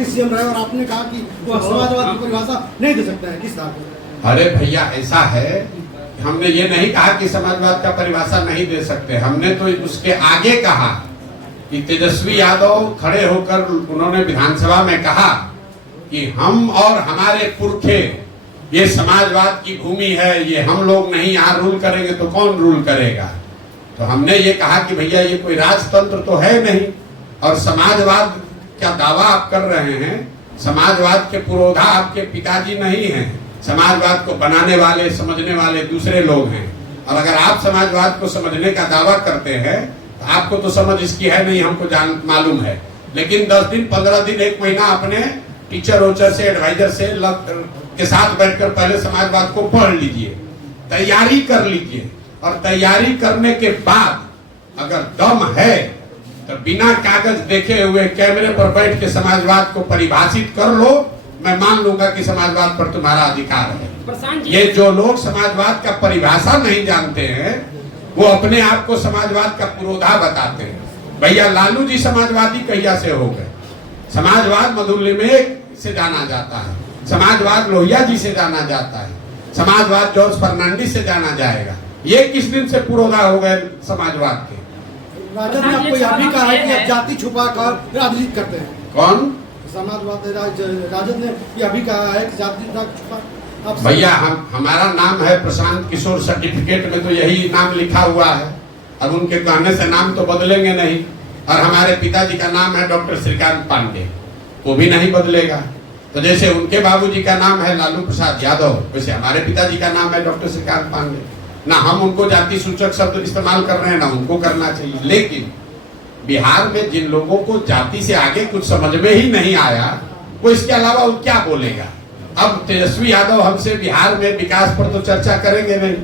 Deputy CM रहे और आपने कहा कि वो समाजवाद की परिभाषा नहीं दे सकते हैं, किस तरह से? अरे भैया ऐसा है, हमने ये नहीं कहा कि समाजवाद का परिभाषा नहीं दे सकते। हमने तो उसके आगे कहा कि तेजस्वी यादव खड़े होकर उन्होंने विधानसभा में कहा कि हम और हमारे पुरखे ये समाजवाद की भूमि है, ये हम लोग नहीं यहाँ रूल करेंगे तो कौन रूल करेगा। तो हमने ये कहा कि भैया ये कोई राजतंत्र तो है नहीं, और समाजवाद क्या दावा आप कर रहे हैं, समाजवाद के पुरोधा आपके पिताजी नहीं हैं, समाजवाद को बनाने वाले समझने वाले दूसरे लोग हैं। और अगर आप समाजवाद को समझने का दावा करते हैं तो आपको तो समझ इसकी है नहीं, हमको जान मालूम है। लेकिन 10 दिन 15 दिन 1 महीना अपने टीचर वोचर से एडवाइजर से के साथ बैठकर पहले समाजवाद को पढ़ लीजिए, तैयारी कर लीजिए, और तैयारी करने के बाद अगर दम है तो बिना कागज देखे हुए कैमरे पर बैठ के समाजवाद को परिभाषित कर लो, मैं मान लूंगा कि समाजवाद पर तुम्हारा अधिकार है। ये जो लोग समाजवाद का परिभाषा नहीं जानते हैं वो अपने आप को समाजवाद का पुरोधा बताते हैं। भैया लालू जी समाजवादी कहिया से हो गए? समाजवाद मधुलिमेक से जाना जाता है, समाजवाद लोहिया जी से जाना जाता है, समाजवाद जॉर्ज फर्नांडिस से जाना जाएगा। ये किस दिन से पुरोधा हो गए समाजवाद के? राजद ने आपको यह भी कहा है कि आप जाति छुपा कर राजनीति करते हैं। कौन? समाजवाद राजद ने यह भी कहा है कि जाति छुपा। भैया हमारा नाम है प्रशांत किशोर, सर्टिफिकेट में तो यही नाम लिखा हुआ है। अब उनके कहने से नाम तो बदलेंगे नहीं। और हमारे पिताजी का नाम है डॉक्टर श्रीकांत पांडे, वो भी नहीं बदलेगा। तो जैसे उनके बाबूजी का नाम है लालू प्रसाद यादव, वैसे हमारे पिताजी का नाम है डॉक्टर श्रीकांत पांडे। ना हम उनको जाति सूचक शब्द इस्तेमाल कर रहे हैं, ना उनको करना चाहिए। लेकिन बिहार में जिन लोगों को जाति से आगे कुछ समझ में ही नहीं आया, वो इसके अलावा वो क्या बोलेगा। अब तेजस्वी यादव हमसे बिहार में विकास पर तो चर्चा करेंगे नहीं,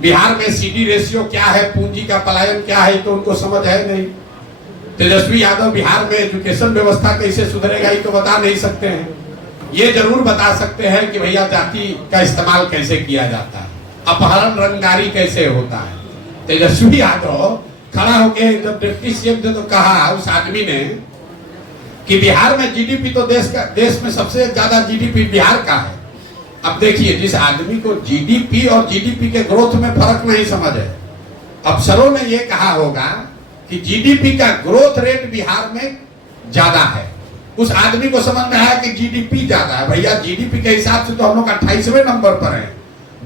बिहार में सीडी रेशियो क्या है, पूंजी का पलायन क्या है, तो उनको समझ है नहीं। तेजस्वी यादव बिहार में एजुकेशन व्यवस्था कैसे सुधरेगा ये तो बता नहीं सकते हैं। ये जरूर बता सकते हैं कि भैया जाति का इस्तेमाल कैसे किया जाता है, अपहरण रंगदारी कैसे होता है। तेजस्वी यादव खड़ा होके जब डिप्टी सीएम ने तो कहा उस आदमी ने कि बिहार में जीडीपी तो देश में सबसे ज्यादा जीडीपी बिहार का है। अब देखिए, जिस आदमी को जीडीपी और जीडीपी के ग्रोथ में फर्क नहीं समझ है, अफसरों ने ये कहा होगा कि जीडीपी का ग्रोथ रेट बिहार में ज्यादा है, उस आदमी को समझ में आया कि जीडीपी ज्यादा है। भैया जीडीपी के हिसाब से तो हम लोग 28वें नंबर पर हैं,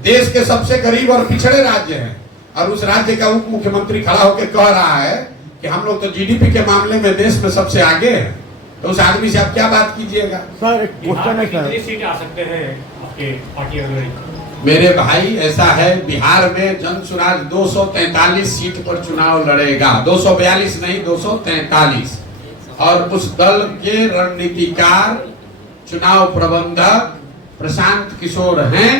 देश के सबसे गरीब और पिछड़े राज्य हैं, और उस राज्य का उप मुख्यमंत्री खड़ा होकर कह रहा है कि हम लोग तो जीडीपी के मामले में देश में सबसे आगे हैं। तो उस आदमी से आप क्या बात कीजिएगा? सर क्वेश्चन है, कितनी सीटें आ सकते हैं आपके पार्टी अगर? मेरे भाई ऐसा है, बिहार में जन स्वराज 243 सीट पर चुनाव लड़ेगा, 242 नहीं 243। और उस दल के रणनीतिकार चुनाव प्रबंधक प्रशांत किशोर हैं,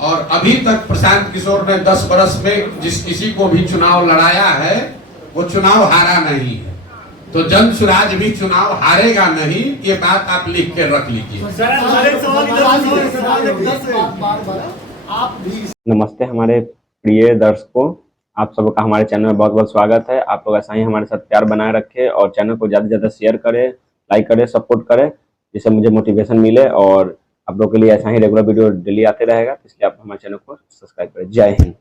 और अभी तक प्रशांत किशोर ने 10 वर्ष में जिस किसी को भी चुनाव लड़ाया है वो चुनाव हारा नहीं है। तो जन स्वराज भी चुनाव हारेगा नहीं, ये बात आप लिख के रख लीजिए। नमस्ते हमारे प्रिय दर्शकों, आप सबका हमारे चैनल में बहुत बहुत स्वागत है। आप लोग ऐसा ही हमारे साथ प्यार बनाए रखें और चैनल को ज़्यादा से ज़्यादा शेयर करें, लाइक करें, सपोर्ट करें, जिससे मुझे मोटिवेशन मिले और आप लोग के लिए ऐसा ही रेगुलर वीडियो डेली आते रहेगा। इसलिए आप हमारे चैनल को सब्सक्राइब करें। जय हिंद।